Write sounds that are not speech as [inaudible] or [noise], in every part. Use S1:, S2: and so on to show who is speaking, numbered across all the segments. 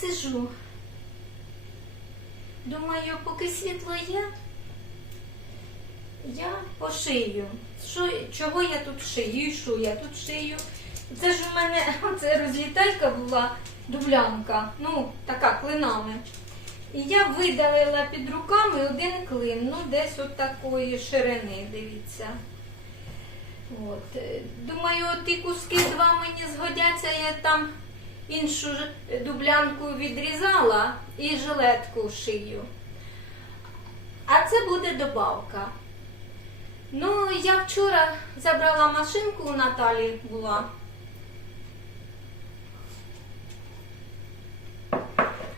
S1: сижу. Думаю, поки світло є, я пошию. Що, чого я тут шию? І що я тут шию? Це ж у мене [laughs] це розлітайка була дублянка, ну, така клинами. І я видалила під руками один клин, ну десь от такої ширини, дивіться. От. Думаю, ті куски два мені згодяться, я там іншу дублянку відрізала і жилетку шию. А це буде добавка. Ну, я вчора забрала машинку у Наталі була.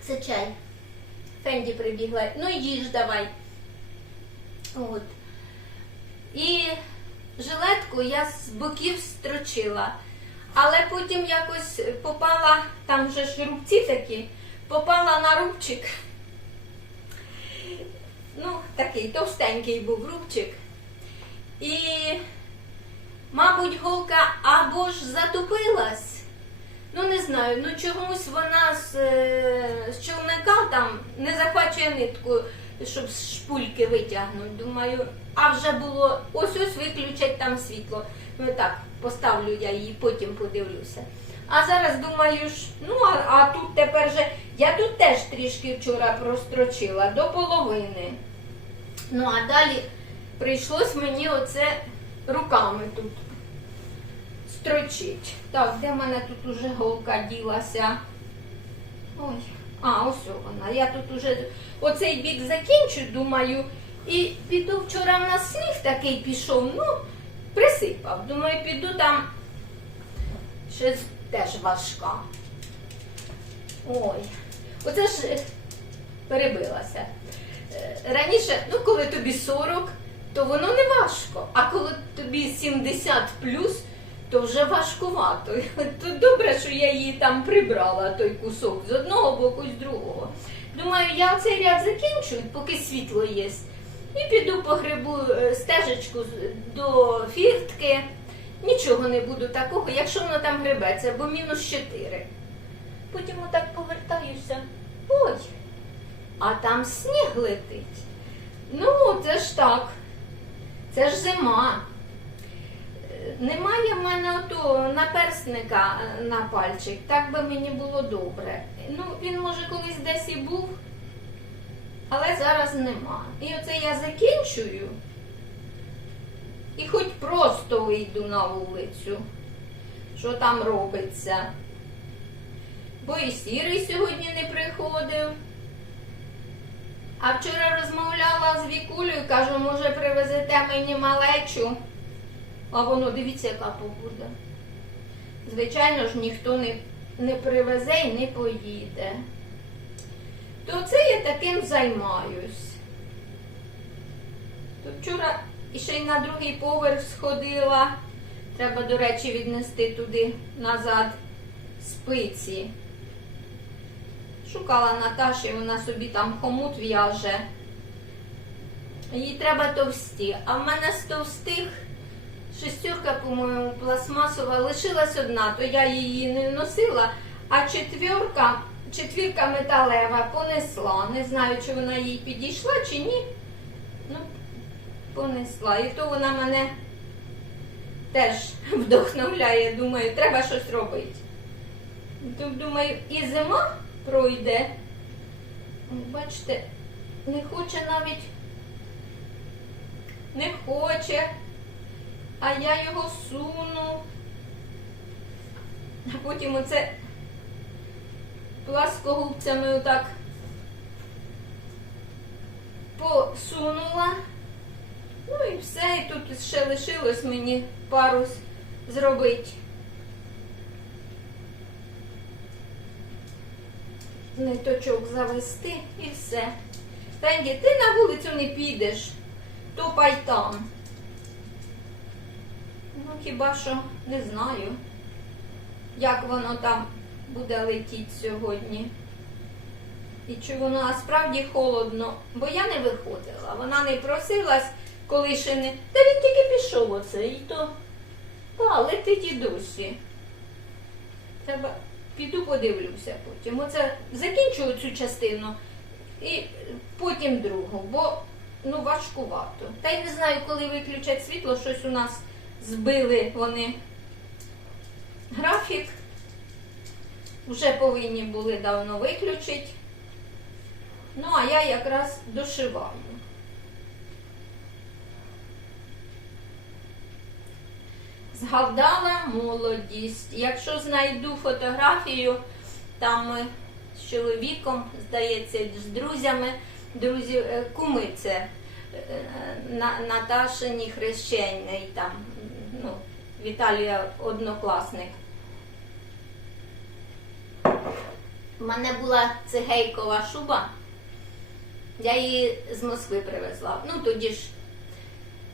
S1: Це чай. Фенді прибігла. Ну їж давай. От. І жилетку я з боків строчила. Але потім якось попала, там вже ж рубці такі, попала на рубчик. Ну, такий товстенький був рубчик. І, мабуть, голка або ж затупилась. Ну, не знаю, ну чомусь вона з, е, з човника там не захвачує нитку, щоб з шпульки витягнути. Думаю, а вже було ось ось виключать там світло. Ну так, поставлю я її, потім подивлюся. А зараз думаю, ну а, а тут тепер же, я тут теж трішки вчора прострочила до половини. Ну а далі прийшлось мені оце руками тут строчить. Так, де в мене тут уже голка ділася? Ой, а, ось вона. Я тут уже оцей бік закінчу, думаю, і піду вчора в нас сніг такий пішов, ну, присипав. Думаю, піду там щось теж важка. Ой, оце ж е, перебилася. Е, Раніше, ну коли тобі 40, то воно не важко. А коли тобі 70 плюс, то вже важкувато. [laughs] То добре, що я її там прибрала, той кусок з одного боку з другого. Думаю, я цей ряд закінчу, поки світло є. І піду погребу е, стежечку до фіртки. Нічого не буду такого, якщо воно там гребеться, бо мінус 4. Потім отак повертаюся. Ой, а там сніг летить. Ну, це ж так. Це ж зима. Е, Немає в мене ото наперсника е, на пальчик, так би мені було добре. Ну, він може колись десь і був, але зараз нема. І оце я закінчую і хоч просто вийду на вулицю, що там робиться. Бо і сірий сьогодні не приходив. А вчора розмовляла з Вікулею, кажу, може привезете мені малечу. А воно, дивіться, яка погода. Звичайно ж, ніхто не, не привезе і не поїде. То це я таким займаюсь. То вчора ще й на другий поверх сходила. Треба, до речі, віднести туди назад спиці. Шукала Наташі, вона собі там хомут в'яже. Їй треба товсті. А в мене з товстих шестерка, по-моєму, пластмасова, лишилась одна, то я її не носила, а четвірка, четвірка металева понесла. Не знаю, чи вона їй підійшла, чи ні. Ну, понесла. І то вона мене теж [laughs] вдохновляє. Думаю, треба щось робити. То, думаю, і зима пройде. Бачите, не хоче навіть, не хоче, а я його суну. А потім оце пласкогубцями отак посунула. Ну і все, і тут ще лишилось мені парус зробити. Ниточок завести і все. Фенді, ти на вулицю не підеш, топай там. Ну, хіба що не знаю, як воно там буде летіти сьогодні. І чи воно насправді холодно, бо я не виходила. Вона не просилась, коли ще не. Та він тільки пішов оце, і то та, летить і досі. Треба піду подивлюся потім. Оце закінчую цю частину і потім другу, бо ну важкувато. Та й не знаю, коли виключать світло, щось у нас збили вони графік. Вже повинні були давно виключити. Ну, а я якраз дошиваю. Згадала молодість. Якщо знайду фотографію, там з чоловіком, здається, з друзями, друзі, е, куми це е, Наташині хрещений, там, ну, Віталія однокласник. У мене була цигейкова шуба. Я її з Москви привезла. Ну тоді ж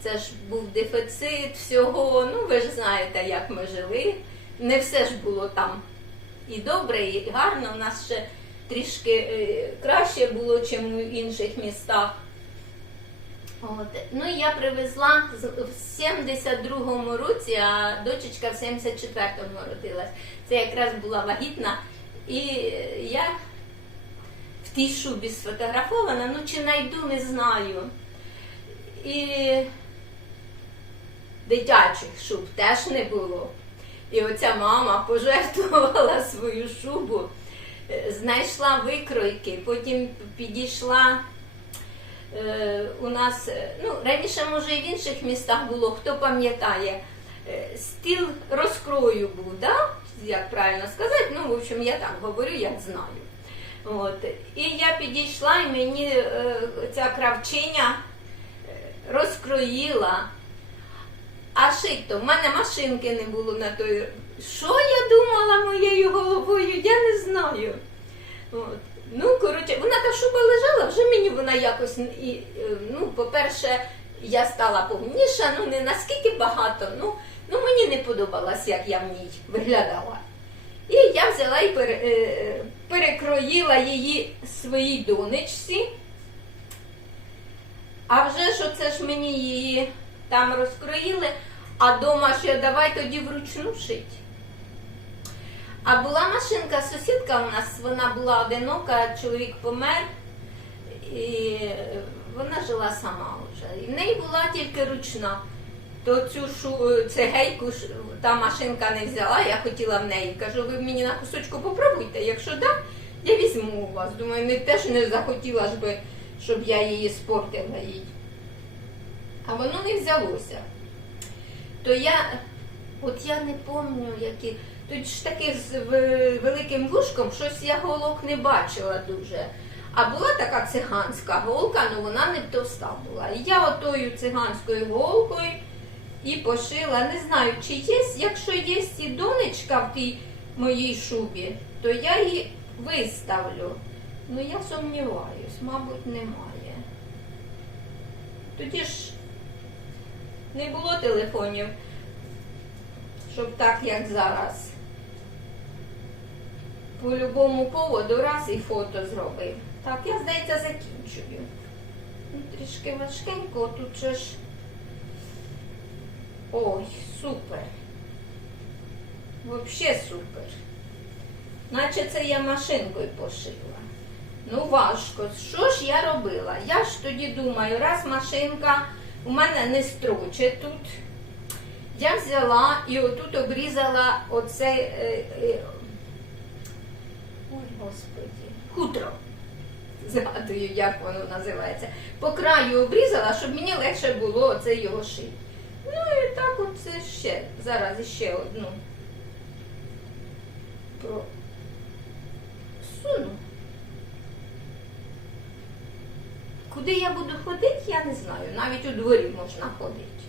S1: це ж був дефіцит всього. Ну ви ж знаєте, як ми жили. Не все ж було там і добре, і гарно. У нас ще трішки е, краще було, ніж у інших містах. От. Ну і я привезла в 72-му році, а дочечка в 74-му народилась. Це якраз була вагітна. І я в тій шубі сфотографована, ну чи найду, не знаю. І дитячих шуб теж не було. І оця мама пожертвувала [laughs] свою шубу, е, знайшла викройки, потім підійшла. Е, у нас, е, ну, раніше, може, і в інших містах було, хто пам'ятає, е, стіл розкрою був, да? Як правильно сказати, ну, в общем, я так говорю, як знаю. От. І я підійшла, і мені е, ця кравчиня е, розкроїла. А шито, в мене машинки не було на той. Що я думала моєю головою, я не знаю. От. Ну, коротше, вона та шуба лежала, вже мені вона якось, і, е, ну, по-перше, я стала повніша, ну не наскільки багато, ну, ну мені не подобалось, як я в ній виглядала. І я взяла і е, перекроїла її своїй донечці. А вже ж оце ж мені її там розкроїли, а дома ще давай тоді вручну шить. А була машинка, сусідка у нас, вона була одинока, чоловік помер, і вона жила сама вже. І в неї була тільки ручна. То цю шу, цегейку та машинка не взяла, я хотіла в неї. Кажу, ви мені на кусочку попробуйте. Якщо так, я візьму у вас. Думаю, не теж не захотіла би, щоб я її спортила їй. А воно не взялося. То я, от я не пам'ятаю, які. Тут ж таких з великим вушком щось я голок не бачила дуже. А була така циганська голка, ну вона не товста була. І я отою циганською голкою і пошила. Не знаю, чи є, якщо є і донечка в тій моїй шубі, то я її виставлю. Ну я сумніваюсь, мабуть, немає. Тоді ж не було телефонів, щоб так, як зараз. По любому поводу раз і фото зробив. Так, я, здається, закінчую. Ну, трішки важкенько, тут же ж. Ой, супер. Вообще супер. Наче це я машинкою пошила. Ну, важко. Що ж я робила? Я ж тоді думаю, раз машинка у мене не строче тут. Я взяла і отут обрізала оце. Е, е, ой, господи, хутро. Згадую, як воно називається. По краю обрізала, щоб мені легше було оце його шити. Ну і так оце ще. Зараз ще одну. Про... Суну. Куди я буду ходити, я не знаю. Навіть у дворі можна ходити.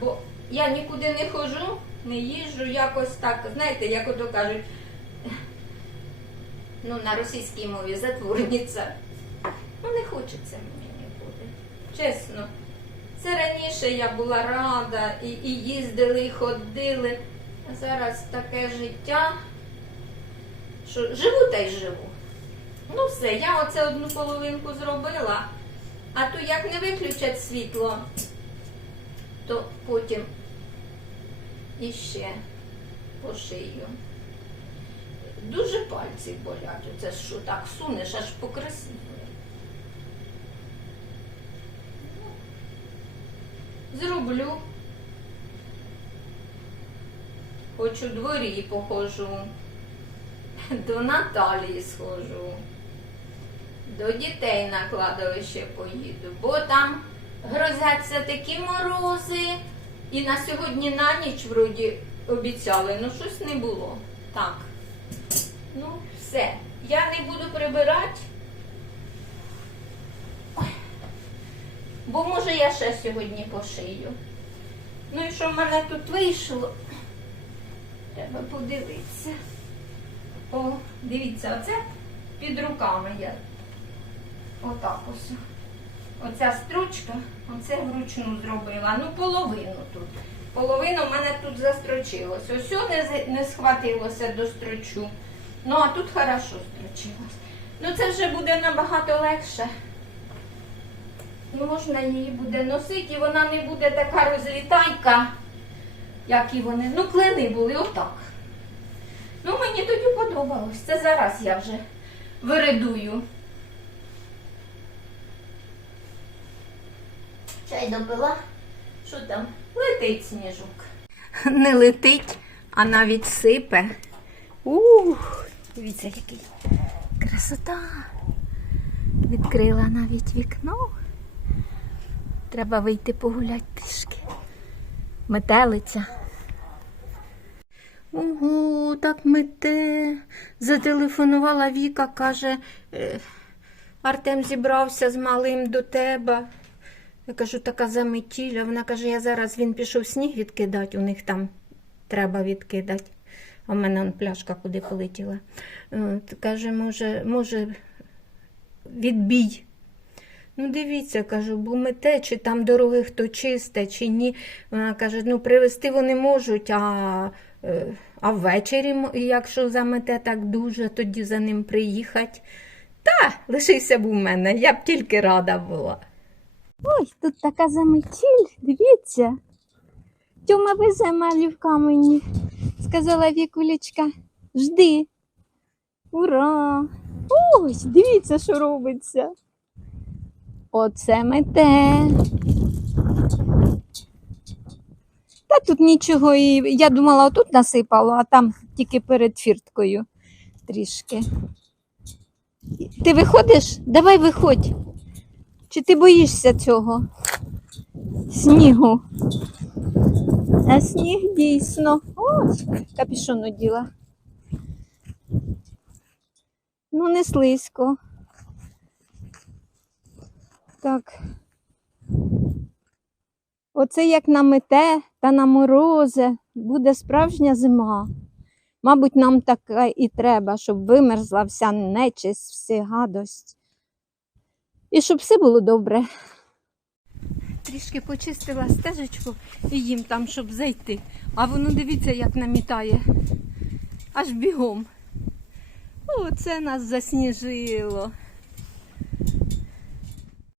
S1: Бо я нікуди не ходжу, не їжджу, якось так, знаєте, як ото кажуть, ну, на російській мові затворниця. Ну, не хочеться мені нікуди. Чесно. Це раніше я була рада і, і їздили, і ходили. А зараз таке життя, що живу та й живу. Ну все, я оце одну половинку зробила, а то як не виключать світло, то потім іще пошию. дуже пальці болять. Оце що так сунеш, аж покрасиве. Зроблю. Хоч у дворі похожу. До Наталії схожу. До дітей на кладовище поїду, бо там грозяться такі морози. І на сьогодні на ніч вроді обіцяли, ну щось не було. Так. Ну, все. Я не буду прибирати. Бо може я ще сьогодні пошию. Ну і що в мене тут вийшло? Треба подивитися. О, дивіться, оце під руками я. Отак ось. Оця стручка, оце вручну зробила. Ну, половину тут. Половину в мене тут застрочилось. Ось не, не схватилося до строчу. Ну, а тут хорошо строчилось. Ну, це вже буде набагато легше. І можна її буде носити, і вона не буде така розлітайка, як і вони. Ну, клини були отак. Ну, мені тоді подобалось. Це зараз я вже виридую. Чай допила. Що там? Летить сніжок. Не летить, а навіть сипе. Ух, дивіться, який красота. Відкрила навіть вікно. Треба вийти погуляти трішки. Метелиця. Ого, так мете. Зателефонувала Віка, каже, «Е, Артем зібрався з малим до тебе. Я кажу, така заметіля. Вона каже, я зараз він пішов сніг відкидати, у них там треба відкидати. А в мене он пляшка куди полетіла. От, каже, може, може, відбій. Ну, дивіться, кажу, бо мете, чи там дороги хто чисте, чи ні. Вона каже, ну привезти вони можуть, а, е, а ввечері, якщо замете так дуже, тоді за ним приїхати. Та, лишився б у мене, я б тільки рада була.
S2: Ой, тут така заметіль, дивіться. Тьома везе в камені. Сказала Вікулечка, жди. Ура! Ось, дивіться, що робиться. Оце мете. Та тут нічого і я думала, отут насипало, а там тільки перед фірткою трішки. Ти виходиш? Давай виходь. Чи ти боїшся цього? Снігу. А сніг дійсно. Ось, капішон оділа. Ну, не слизько. Так. Оце як намете та на морози буде справжня зима. Мабуть, нам така і треба, щоб вимерзла вся нечисть, вся гадость. І щоб все було добре. Трішки почистила стежечку і їм там, щоб зайти. А воно дивіться, як намітає. Аж бігом. О, це нас засніжило.